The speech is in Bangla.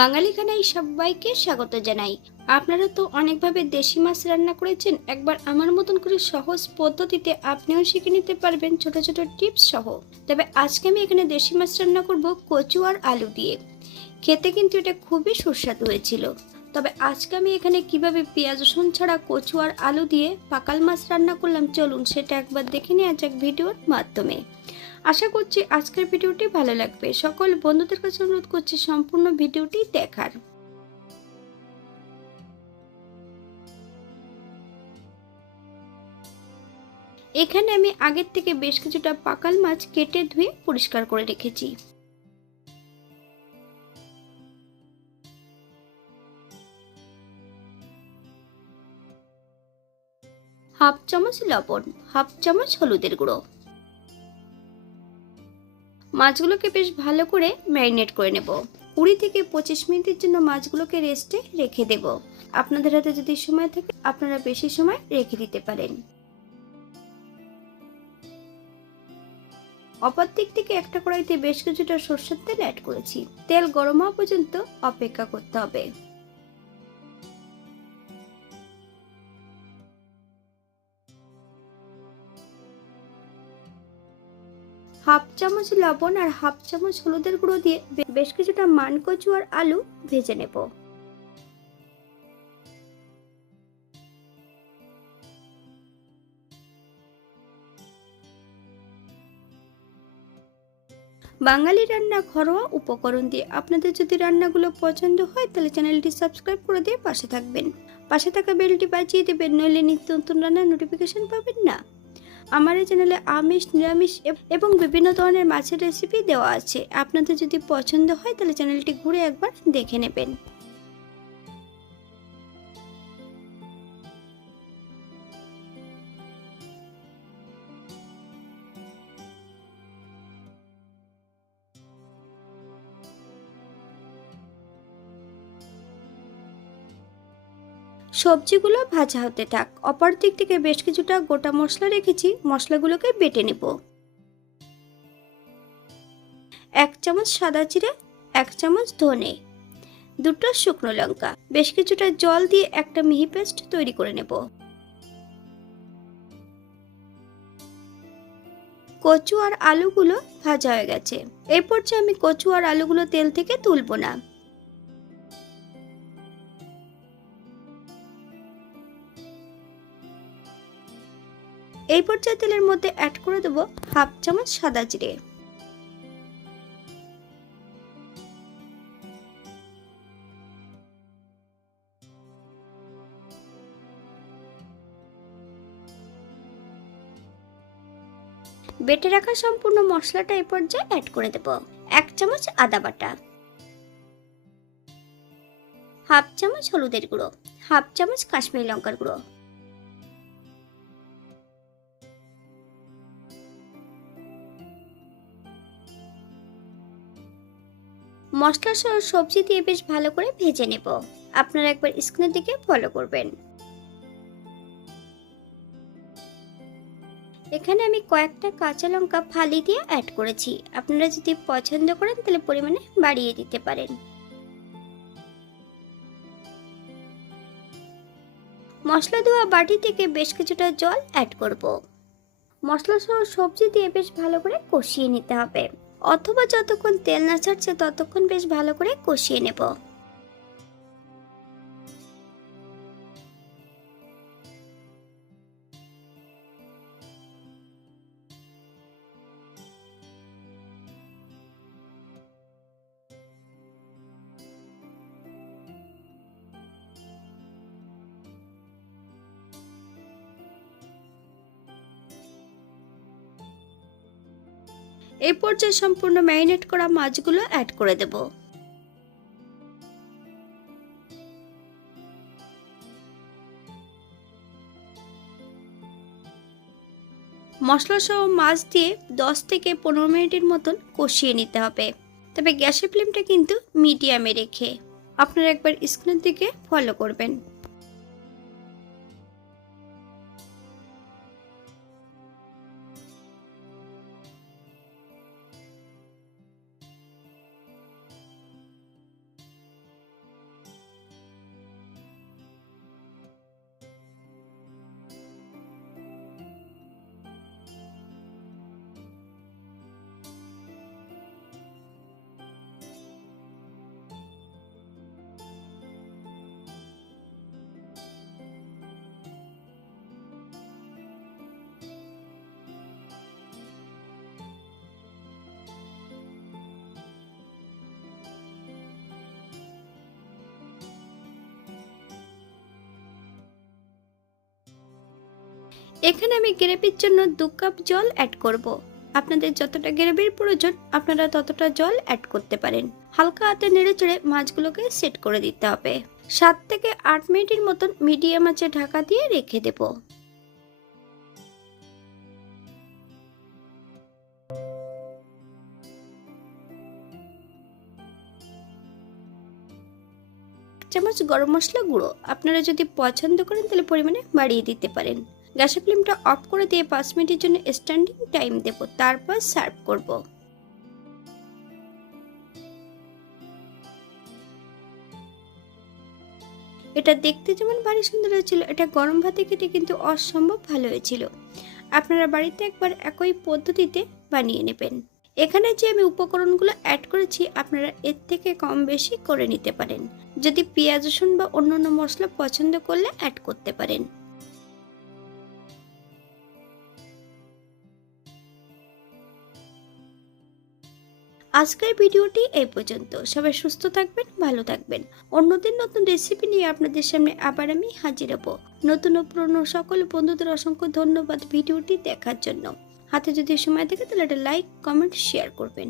বাঙালি খানায় সবাইকে স্বাগত জানাই। আপনারা তো অনেকভাবে দেশি মাছ রান্না করেছেন, একবার আমার মতন করে সহজ পদ্ধতিতে আপনিও শিখে নিতে পারবেন ছোট ছোট টিপস সহ। তবে আজকে আমি এখানে দেশি মাছ রান্না করব কচু আর আলু দিয়ে। খেতে কিন্তু এটা খুবই সুস্বাদু হয়েছিল। তবে আজকে আমি এখানে কিভাবে পেঁয়াজ রসুন ছাড়া কচু আর আলু দিয়ে পাকাল মাছ রান্না করলাম, চলুন সেটা একবার দেখে নেওয়া যাক ভিডিওর মাধ্যমে। আশা করছি আজকের ভিডিওটি ভালো লাগবে। সকল বন্ধুদের কাছে অনুরোধ করছি সম্পূর্ণ ভিডিওটি দেখার। এখানে আমি আগের থেকে বেশ কিছুটা পাকাল মাছ কেটে ধুয়ে পরিষ্কার করে রেখেছি। হাফ চামচ লবণ, হাফ চামচ হলুদের গুঁড়ো। মাছগুলোকে বেশ ভালো করে ম্যারিনেট করে নেব। 20 থেকে 25 মিনিটের জন্য মাছগুলোকে রেস্টে রেখে দেব। আপনাদের হাতে যদি সময় থাকে আপনারা বেশি সময় রেখে দিতে পারেন। অপর দিক থেকে একটা কড়াইতে বেশ কিছুটা সরষের তেল অ্যাড করেছি। তেল গরম হওয়া পর্যন্ত অপেক্ষা করতে হবে। হাফ চামচ লবণ আর হাফ চামচ হলুদের গুঁড়ো দিয়ে বেশ কিছুটা মানকচু আর আলু ভেজে নেব। বাঙালি রান্না ঘরোয়া উপকরণ দিয়ে। আপনাদের যদি রান্নাগুলো পছন্দ হয় তাহলে চ্যানেলটি সাবস্ক্রাইব করে দিয়ে পাশে থাকবেন। পাশে থাকা বেলটি বাজিয়ে দেবেন, নইলে নিত্য নতুন রান্নার নোটিফিকেশন পাবেন না। আমার এই চ্যানেলে আমিষ, নিরামিষ এবং বিভিন্ন ধরনের মাছের রেসিপি দেওয়া আছে। আপনাদের যদি পছন্দ হয় তাহলে চ্যানেলটি ঘুরে একবার দেখে নেবেন। সবজিগুলো ভাজা হতে থাক। অপর দিক থেকে বেশ কিছুটা গোটা মশলা রেখেছি, মশলাগুলোকে বেটে নেব। 1 চামচ সাদা জিরে, 1 চামচ ধনে, দুটো শুকনো লঙ্কা, বেশ কিছুটা জল দিয়ে একটা মিহি পেস্ট তৈরি করে নেব। কচু আর আলুগুলো ভাজা হয়ে গেছে। এই পর্যায়ে আমি কচু আর আলুগুলো তেল থেকে তুলবো না। এই পর্যায়ে তেলের মধ্যে অ্যাড করে দেব হাফ চামচ সাদা জিরে। বেটে রাখা সম্পূর্ণ মশলাটা এই পর্যায়ে অ্যাড করে দেব। 1 চামচ আদা বাটা, হাফ চামচ হলুদের গুঁড়ো, হাফ চামচ কাশ্মীরি লঙ্কার গুঁড়ো, মশলা সহ সবজি দিয়ে বেশ ভালো করে ভেজে নেব। আপনারা একবার স্ক্রিনের দিকে ফলো করবেন। এখানে আমি কয়েকটা কাঁচা লঙ্কা ফালি দিয়ে অ্যাড করেছি। আপনারা যদি পছন্দ করেন তাহলে পরিমাণে বাড়িয়ে দিতে পারেন। মশলা ধোয়া বাটি থেকে বেশ কিছুটা জল অ্যাড করব। মশলা সহ সবজি দিয়ে বেশ ভালো করে কষিয়ে নিতে হবে, অথবা যতক্ষণ তেল না ছাড়ছে ততক্ষণ বেশ ভালো করে কষিয়ে নেব। এই পর্যায়ে সম্পূর্ণ ম্যারিনেট করা মাছগুলো অ্যাড করে দেব। মশলা সহ মাছ দিয়ে 10 থেকে 15 মিনিটের মতন কষিয়ে নিতে হবে। তবে গ্যাসের ফ্লেমটা কিন্তু মিডিয়ামে রেখে। আপনারা একবার স্ক্রিনের দিকে ফলো করবেন। এখানে আমি গ্রেভির জন্য 2 কাপ জল অ্যাড করব। আপনাদের যতটা গ্রেভির প্রয়োজন আপনারা ততটা জল অ্যাড করতে পারেন। হালকা হাতে নেড়েচেড়ে মাছগুলোকে সেট করে দিতে হবে। 7 থেকে 8 মিনিটের মতন মিডিয়াম আঁচে ঢাকা দিয়ে রেখে দেব। চামচ গরম মশলা গুঁড়ো, আপনারা যদি পছন্দ করেন তাহলে পরিমাণে বাড়িয়ে দিতে পারেন। গ্যাসের ফ্লেমটা অফ করে দিয়ে 5 মিনিটের জন্য স্ট্যান্ডিং টাইম দেব, তারপর সার্ভ করব। এটা দেখতে যেমন ভারী সুন্দর হয়েছিল, এটা গরম ভাতে খেতে কিন্তু অসম্ভব ভালো হয়েছিল। আপনারা বাড়িতে একবার একই পদ্ধতিতে বানিয়ে নেবেন। এখানে যে আমি উপকরণগুলো অ্যাড করেছি আপনারা এর থেকে কম বেশি করে নিতে পারেন। যদি পেঁয়াজ রসুন বা অন্যান্য মশলা পছন্দ করলে অ্যাড করতে পারেন। আজকের ভিডিওটি এই পর্যন্ত। সবাই সুস্থ থাকবেন, ভালো থাকবেন। অন্যদিন নতুন রেসিপি নিয়ে আপনাদের সামনে আবার আমি হাজির হব। নতুন ও পুরনো সকল বন্ধুদের অসংখ্য ধন্যবাদ ভিডিওটি দেখার জন্য। হাতে যদি সময় থাকে তাহলে একটা লাইক, কমেন্ট, শেয়ার করবেন।